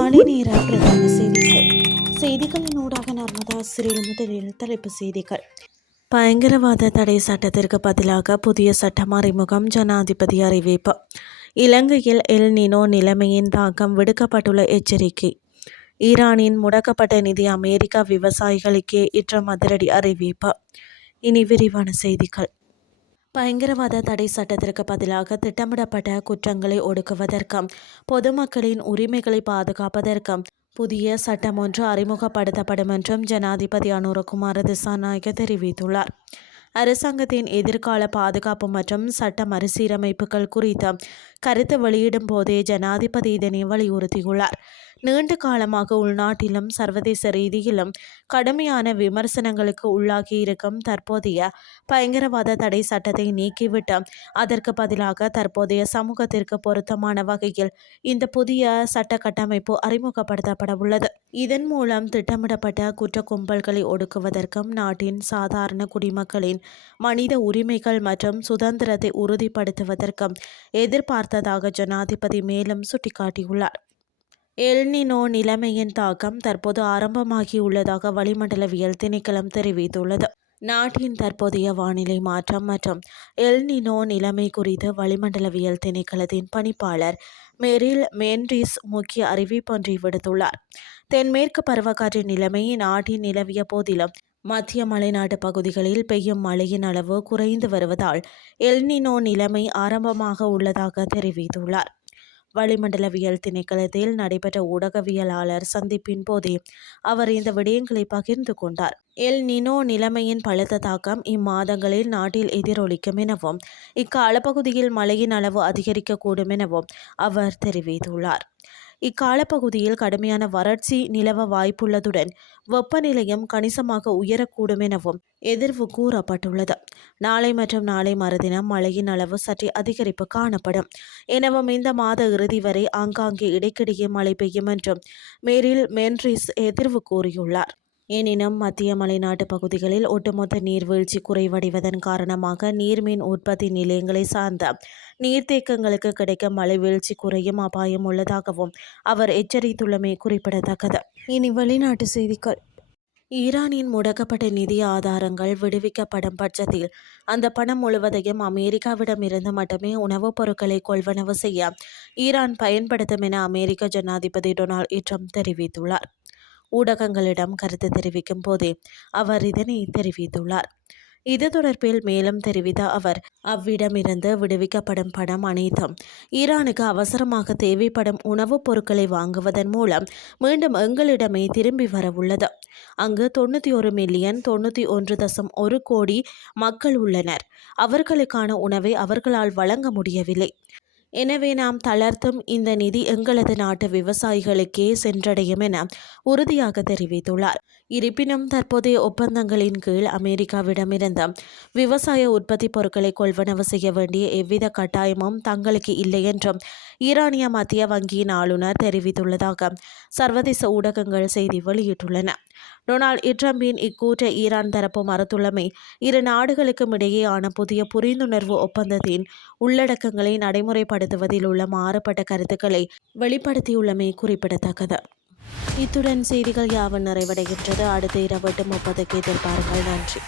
காலை நேர பிரதான செய்திகளின் ஊடாக நர்மதா சிறில் முதலில் தலைப்பு செய்திகள். பயங்கரவாத தடை சட்டத்திற்கு பதிலாக புதிய சட்டம் அறிமுகம், ஜனாதிபதி அறிவிப்பு. இலங்கையில் எல் நினோ நிலைமையின் தாக்கம், விடுக்கப்பட்டுள்ள எச்சரிக்கை. ஈரானின் முடக்கப்பட்ட நிதி அமெரிக்க விவசாயிகளுக்கே இன்றும் அதிரடி அறிவிப்பு. இனி விரிவான செய்திகள். பயங்கரவாத தடை சட்டத்திற்கு பதிலாக திட்டமிடப்பட்ட குற்றங்களை ஒடுக்குவதற்கும் பொதுமக்களின் உரிமைகளை பாதுகாப்பதற்கும் புதிய சட்டம் ஒன்று அறிமுகப்படுத்தப்படும் என்றும் ஜனாதிபதி அனுரகுமார திசாநாயக்க தெரிவித்துள்ளார். அரசாங்கத்தின் எதிர்கால பாதுகாப்பு மற்றும் சட்ட மறுசீரமைப்புகள் குறித்து கருத்து வெளியிடும் போதே ஜனாதிபதி இதனை வலியுறுத்தியுள்ளார். நீண்ட காலமாக உள்நாட்டிலும் சர்வதேச ரீதியிலும் கடுமையான விமர்சனங்களுக்கு உள்ளாகியிருக்கும் தற்போதைய பயங்கரவாத தடை சட்டத்தை நீக்கிவிட்டு அதற்கு பதிலாக தற்போதைய சமூகத்திற்கு பொருத்தமான வகையில் இந்த புதிய சட்ட கட்டமைப்பு அறிமுகப்படுத்தப்பட உள்ளது. இதன் மூலம் திட்டமிடப்பட்ட குற்ற கும்பல்களை ஒடுக்குவதற்கும் நாட்டின் சாதாரண குடிமக்களின் மனித உரிமைகள் மற்றும் சுதந்திரத்தை உறுதிப்படுத்துவதற்கும் எதிர்பார்த்ததாக ஜனாதிபதி மேலும் சுட்டிக்காட்டியுள்ளார். எல் நினோ நிலைமையின் தாக்கம் தற்போது ஆரம்பமாகியுள்ளதாக வளிமண்டலவியல் திணைக்களம் தெரிவித்துள்ளது. நாட்டின் தற்போதைய வானிலை மாற்றம் மற்றும் எல் நினோ நிலைமை குறித்து வளிமண்டலவியல் திணைக்களத்தின் பணிப்பாளர் மெரில் மென்ரிஸ் முக்கிய அறிவிப்பொன்றை விடுத்துள்ளார். தென்மேற்கு பருவக்காற்றின் நிலைமை நாட்டின் நிலவிய போதிலும் மத்திய மலைநாட்டு பகுதிகளில் பெய்யும் மழையின் அளவு குறைந்து வருவதால் எல் நினோ நிலைமை ஆரம்பமாக உள்ளதாக தெரிவித்துள்ளார். வளிமண்டலவியல் திணைக்களத்தில் நடைபெற்ற ஊடகவியலாளர் சந்திப்பின் போதே அவர் இந்த விடயங்களை பகிர்ந்து கொண்டார். எல் நினோ நிலைமையின் பலத்த தாக்கம் இம்மாதங்களில் நாட்டில் எதிரொலிக்கும் எனவும் இக்காலப்பகுதியில் மழையின் அளவு அதிகரிக்கக்கூடும் எனவும் அவர் தெரிவித்துள்ளார். இக்காலப்பகுதியில் கடுமையான வறட்சி நிலவ வாய்ப்புள்ளதுடன் வெப்பநிலையும் கணிசமாக உயரக்கூடும் எனவும் எதிர்வு கூறப்பட்டுள்ளது. நாளை மற்றும் நாளை மறுதினம் மழையின் அளவு சற்றே அதிகரிப்பு காணப்படும் எனவும் இந்த மாத இறுதி வரை ஆங்காங்கே இடைக்கிடையே மழை பெய்யும் என்றும் மெரில் மென்ரிஸ் எதிர்வு கூறியுள்ளார். எனினும் மத்திய மலைநாட்டு பகுதிகளில் ஒட்டுமொத்த நீர்வீழ்ச்சி குறைவடைவதன் காரணமாக நீர்மின் உற்பத்தி நிலையங்களை சார்ந்த நீர்த்தேக்கங்களுக்கு கிடைக்கும் மழை வீழ்ச்சி குறையும் அபாயம் உள்ளதாகவும் அவர் எச்சரித்துள்ளமை குறிப்பிடத்தக்கது. இனி வெளிநாட்டு செய்திகள். ஈரானின் முடக்கப்பட்ட நிதி ஆதாரங்கள் விடுவிக்கப்படும் பட்சத்தில் அந்த பணம் முழுவதையும் அமெரிக்காவிடமிருந்து மட்டுமே உணவுப் பொருட்களை கொள்வனவு செய்ய ஈரான் பயன்படுத்தும் என அமெரிக்க ஜனாதிபதி டொனால்ட் ட்ரம்ப் தெரிவித்துள்ளார். ஊடகங்களிடம் கருத்து தெரிவிக்கும் போதே அவர் இதனை தெரிவித்துள்ளார். இது தொடர்பில் மேலும் தெரிவித்த அவர், அவ்விடமிருந்து விடுவிக்கப்படும் பணம் அனைத்தும் ஈரானுக்கு அவசரமாக தேவைப்படும் உணவுப் பொருட்களை வாங்குவதன் மூலம் மீண்டும் எங்களிடமே திரும்பி வரவுள்ளது. அங்கு 91,91,1 கோடி மக்கள் உள்ளனர். அவர்களுக்கான உணவை அவர்களால் வழங்க முடியவில்லை. எனவே நாம் தளர்த்தும் இந்த நிதி எங்களது நாட்டு விவசாயிகளுக்கே சென்றடையும் என உறுதியாக தெரிவித்துள்ளார். இருப்பினும் தற்போதைய ஒப்பந்தங்களின் கீழ் அமெரிக்காவிடமிருந்து விவசாய உற்பத்தி பொருட்களை கொள்வனவு செய்ய வேண்டிய எவ்வித கட்டாயமும் தங்களுக்கு இல்லை என்றும் ஈரானிய மத்திய வங்கியின் ஆளுநர் தெரிவித்துள்ளதாக சர்வதேச ஊடகங்கள் செய்தி வெளியிட்டுள்ளன. டொனால்ட் ட்ரம்பின் இக்கூற்றை ஈரான் தரப்பு மறுத்துள்ளமை இரு நாடுகளுக்கும் இடையேயான புதிய புரிந்துணர்வு ஒப்பந்தத்தின் உள்ளடக்கங்களை நடைமுறைப்படுத்துவதில் உள்ள மாறுபட்ட கருத்துக்களை வெளிப்படுத்தியுள்ளமை குறிப்பிடத்தக்கது. இத்துடன் செய்திகள் யாவும் நிறைவடைகின்றது. அடுத்த இரவு 8:30 எதிர்பாருங்கள். நன்றி.